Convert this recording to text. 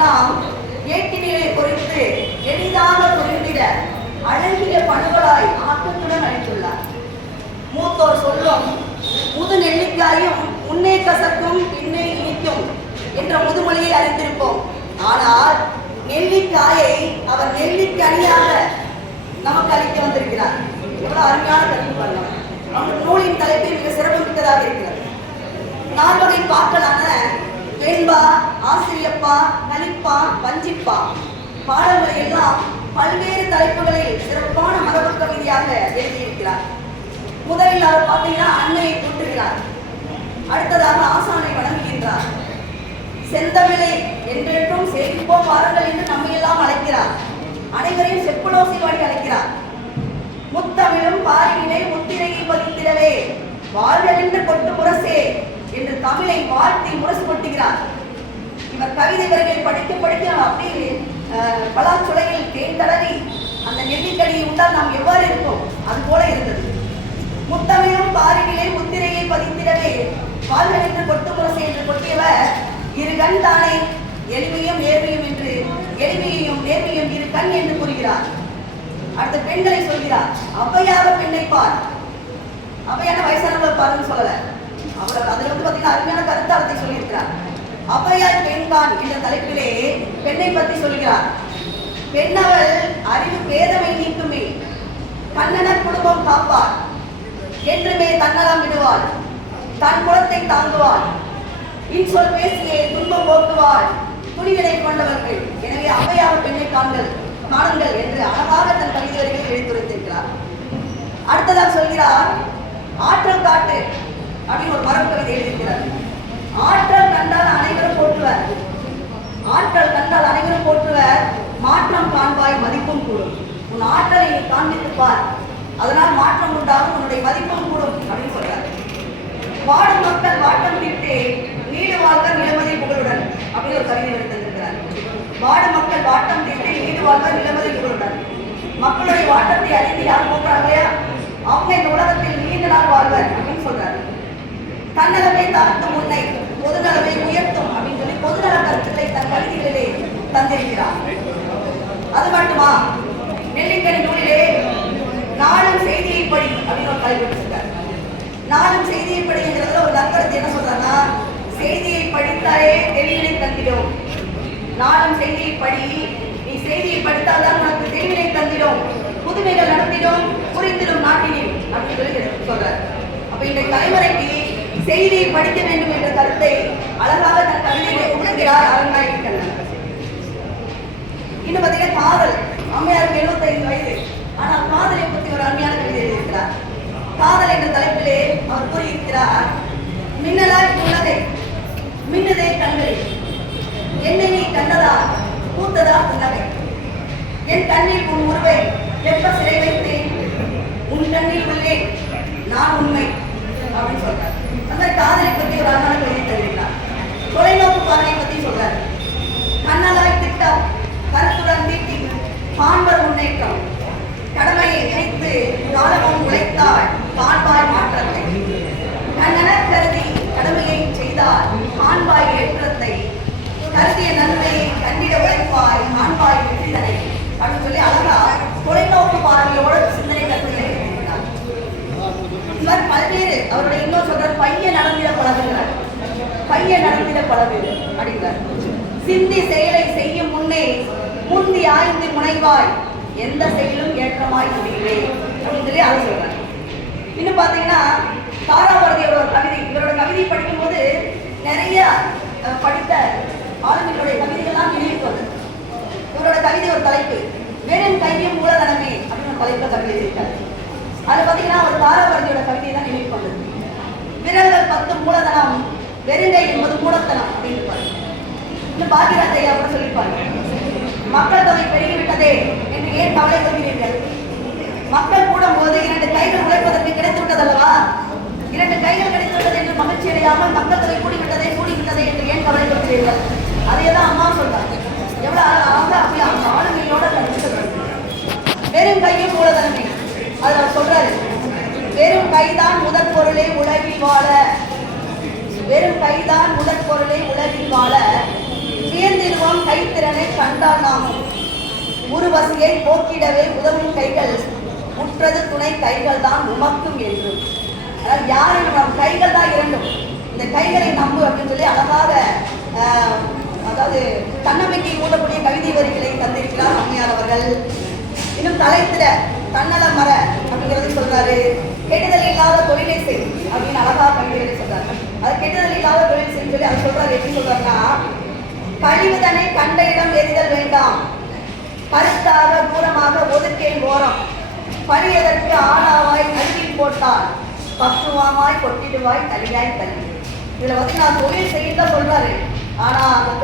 எல்லாம் ஏட்டினிலே குறித்து எளிதாக புரிந்திட அழகிய பணுகளாய் ஆக்கத்துடன் அளித்துள்ளார். மூத்தோர் சொல்லும் முது நெல்லிக்காயும் முன்னே கசக்கும் பின்னே இனிக்கும் என்ற முதுமொழியை அறிந்திருப்போம். ஆனால் நெல்லிக்காயை அவர் நெல்லிக்கனியாக நமக்கு அளிக்க வந்திருக்கிறார். எவ்வளவு அருமையான கல்வி பண்ணலாம் அந்த நூலின் தலைப்பு மிக சிறப்பு மிக்கதாக இருக்கிறது. நால்வகை பார்க்கலான வெண்பா ஆசிரியப்பா கலிப்பா வஞ்சிப்பா. பாடல்களை எல்லாம் பல்வேறு தலைப்புகளில் சிறப்பான மரபு கவிதையாக எழுதியிருக்கிறார். முதலில் அவர் பார்த்தீங்கன்னா அன்னையை கூட்டுகிறார் அடுத்ததாக ஆசானை வணங்குகின்றார். செந்தமிழை என்றென்றும் சேமிப்போம் வாருங்கள் என்று நம்மையெல்லாம் அழைக்கிறார். அனைவரையும் செப்புலோசி வாடி அழைக்கிறார். முத்தமிழும் பாரியிலே முத்திரையை பதித்திடவே வாழ்வெழுந்து கொட்டு முரசே என்று தமிழை வாழ்த்தி முரசு கொட்டுகிறார். இவர் கவிதை வரிகள் படிக்க படிக்க அப்படியே அஹ், பலாச்சுளையில் தேன் தடவி அந்த நெல்லிக்கடியை உண்டால் நாம் எவ்வாறு இருப்போம்? அது போல இருந்தது. முத்தமிழும் பாரினிலே முத்திரையை பதித்திடவே வாழ்வெழுந்து கொட்டு முரசே என்று கொட்டியவர் இரு கண் தானே எளிமையும் நேர்மையும் என்று எளிமையையும் நேர்மையும் இரு கண் என்று கூறுகிறார். அடுத்த பெண்களை சொல்கிறார். ஔவையாக பெண்ணை பார் ஔவையான வயசானவங்களை பாருன்னு சொல்லல. அவர் அதுல வந்து பாத்தீங்கன்னா அருமையான கருத்தாளத்தை சொல்லியிருக்கிறார் ஔவையார் பெண்கான் என்ற தலைப்பிலே பெண்ணை பற்றி சொல்கிறார். பெண்ணவள் அறிவு பேதமை நீக்குமே. கண்ணனர் குடும்பம் காப்பார். என்றுமே தன்னலம் விடுவாள். தன் குலத்தை தாங்குவாள். இன்சொல் பேசியே துன்பம் போக்குவாள். துணிவினை கொண்டவர்கள். எனவே அவையார் பெண்ணை காண்கள் காணுங்கள் என்று அழகாக தன் கவிதை வரிகளில் எடுத்துரைத்திருக்கிறார் அடுத்ததாக சொல்கிறார் ஆற்றல் காட்டு அப்படின்னு ஒரு மரபு கவிதை எழுதியிருக்கிறார் ஆற்றல் கண்டால் அனைவரும் போற்றுவர். ஆற்றல் கண்டால் அனைவரும் போற்றுவர். மாற்றம் காண்பாய் மதிப்பும் கூடும். உன் ஆற்றலை காண்பித்து பார். அதனால் மாற்றம் உண்டாகும் உன்னுடைய மதிப்பும் கூடும் அப்படின்னு சொல்றாரு. வாடும் மக்கள் வாட்டம் விட்டு நீடு வாழ்க நிலமதி புகழுடன் அப்படின்னு ஒரு கவிதை எடுத்திருக்கிறார் வாடு மக்கள் வாட்டம் தீர்த்து நீடு வாழ்க நிலமதி புகழுடன். மக்களுடைய வாட்டத்தை அறிந்து யார் போட்டாங்க இல்லையா? அவங்க இந்த உலகத்தில் நீண்ட நாள் வாழ்வர் அப்படின்னு சொல்றாரு. தன்னலமை தாழ்த்தும் உன்னை பொதுநலவை உயர்த்தும் அப்படின்னு சொல்லி பொதுநல கருத்துக்களை தன் கவிதைகளிலே தந்திருக்கிறார். அது மட்டுமா? நெல்லிக்கணி நூலிலே நாளும் செய்தியை படி அப்படின்னு ஒரு தலைப்பு வச்சிருக்காரு நாளும் செய்தியை படிங்கிறதுல ஒரு நற்கருத்து என்ன சொல்றாங்கன்னா செய்தியை படித்தாலே தெளிவினை தந்திடும். நாளும் செய்தியை படி நீ செய்தியை படித்தால்தான் உனக்கு தெளிவினை தந்திடும். புதுமைகள் நடத்திடும் புரிந்திடும் நாட்டினில் அப்படின்னு சொல்லி சொல்றாரு. அப்ப இந்த தலைமுறைக்கு செய்தியை படிக்க வேண்டும் என்ற கருத்தை அழகாக தன் கவிதையை உணர்கிறார் அரங்காயிட்டனர் இன்னும் பார்த்தீங்கன்னா காதல் அம்மையாருக்கு எழுபத்தைந்து வயது ஆனால் காதலை பற்றி ஒரு அருமையான கவிதை எழுதியிருக்கிறார். காதல் என்ற தலைப்பிலே அவர் கூறியிருக்கிறார் மின்னலாய் புன்னகை மின்னதே கண்களில். என்னை நீ கண்டதா பூத்ததா புன்னகை. என் கண்ணில் உன் உருவை வெப்ப சிறை வைத்தேன்? உன் கண்ணில் நான் உண்மை அப்படின்னு சொல்றாரு. அந்த காதலை பற்றி ஒரு அழகான கவிதை தருகிறார் தொலைநோக்கு பார்வையை பற்றி சொல்றாரு. கண்ணலாய் திட்டம் கருத்துடன் தீட்டி காண்பர் முன்னேற்றம். கடமையை நினைத்து காலமும் உழைத்தால் பாண்பாய் மாற்றத்தை. கண்ணன கருதி கடமையை செய்தால் பாண்பாய் ஏற்றத்தை கருதிய நன்மையை கண்டிட உழைப்பாய் பாண்பாய் வெற்றிதனை அப்படின்னு சொல்லி அழகா தொலைநோக்கு பார்வையோட இவர் பல்வேறு அவருடைய இன்னும் சொல்றார் பையன் நடந்திட பழகுகிறார். பையன் நடந்திட பழகு அப்படிங்கிறார். சிந்தி செயலை செய்யும் முன்னே முந்தி ஆய்ந்து முனைவாய் எந்த செயலும் ஏற்றமாய் முடியவே அப்படின்னு சொல்லி அதை சொல்றாரு. இன்னும் பார்த்தீங்கன்னா தாராபாரதியோட ஒரு கவிதை இவரோட கவிதை படிக்கும்போது நிறைய படித்த ஆளுங்களுடைய கவிதைகள்லாம் நினைவுக்கு வந்தது இவரோட கவிதை ஒரு தலைப்பு வெறும் கையும் மூலதனமே அப்படின்னு ஒரு தலைப்பில் கவிதை இருக்காரு அது பார்த்தீங்கன்னா ஒரு தாராபாரதியோட கவிதை தான் நினைவுக்கு வந்தது விரல்கள் பத்து மூலதனம் வெறுங்கை என்பது மூலத்தனம் அப்படின்னு இருப்பாரு இன்னும் பாக்கியராஜ் ஐயா கூட சொல்லியிருப்பாங்க. மக்கள் தொகை பெருகிவிட்டதே என்று ஏன் கவலை கொள்கிறீர்கள் மக்கள் கூடும் போது இரண்டு கைகள் உழைப்பதற்கு கிடைத்து விட்டதல்லவா இரண்டு கைகள் கிடைத்து விட்டது என்று மகிழ்ச்சி அடையாமல் மக்கள் தொகை கூடிவிட்டதே கூடிவிட்டதே என்று ஏன் கவலை கொள்கிறீர்கள் அதே தான் அம்மா சொல்றாங்க எவ்வளவு அழகாக அப்படி அவங்க ஆளுமையோட கருத்து வெறும் கையும் மூலதனமே அதுல அவர் சொல்றாரு வெறும் கைதான் முதற் பொருளே உலகில் வாழ. வெறும் கைதான் முதற் பொருளே உலகில் வாழ. வியந்திடுவோம் கைத்திறனை கண்டால் நாமும் உருவசியை போக்கிடவே உதவும் கைகள். முற்றது துணை கைகள் தான் உமக்கும் என்று. அதாவது யாரும் நம் கைகள் தான் இரண்டும். இந்த கைகளை நம்பு அப்படின்னு சொல்லி அழகாக அதாவது தன்னம்பிக்கை மூடக்கூடிய கவிதை வரிகளை தந்திருக்கிறார் அம்மையார் அவர்கள். இன்னும் தலைத்துல தன்னலம் மர அப்படிங்கிறது சொல்றாரு. கெட்டுதல் இல்லாத தொழிலை செய் அப்படின்னு அழகா கவிதைகளை சொல்றாரு. அது கெட்டுதல் இல்லாத தொழில் செய்யும் சொல்லி அது சொல்றாரு எப்படி சொல்றாருன்னா கழிவுதனை கண்ட இடம் எரிதல் வேண்டாம். கருத்தாக தூரமாக ஒதுக்கேன் ஓரம். பழியதற்கு ஆளாவாய் கல்வியில் போட்டால் பக்குவமாய் கொட்டிடுவாய் தனியாய் தள்ளி இதுல வந்து நான் தொழில் செய்ய சொல்றாரு. ஆனா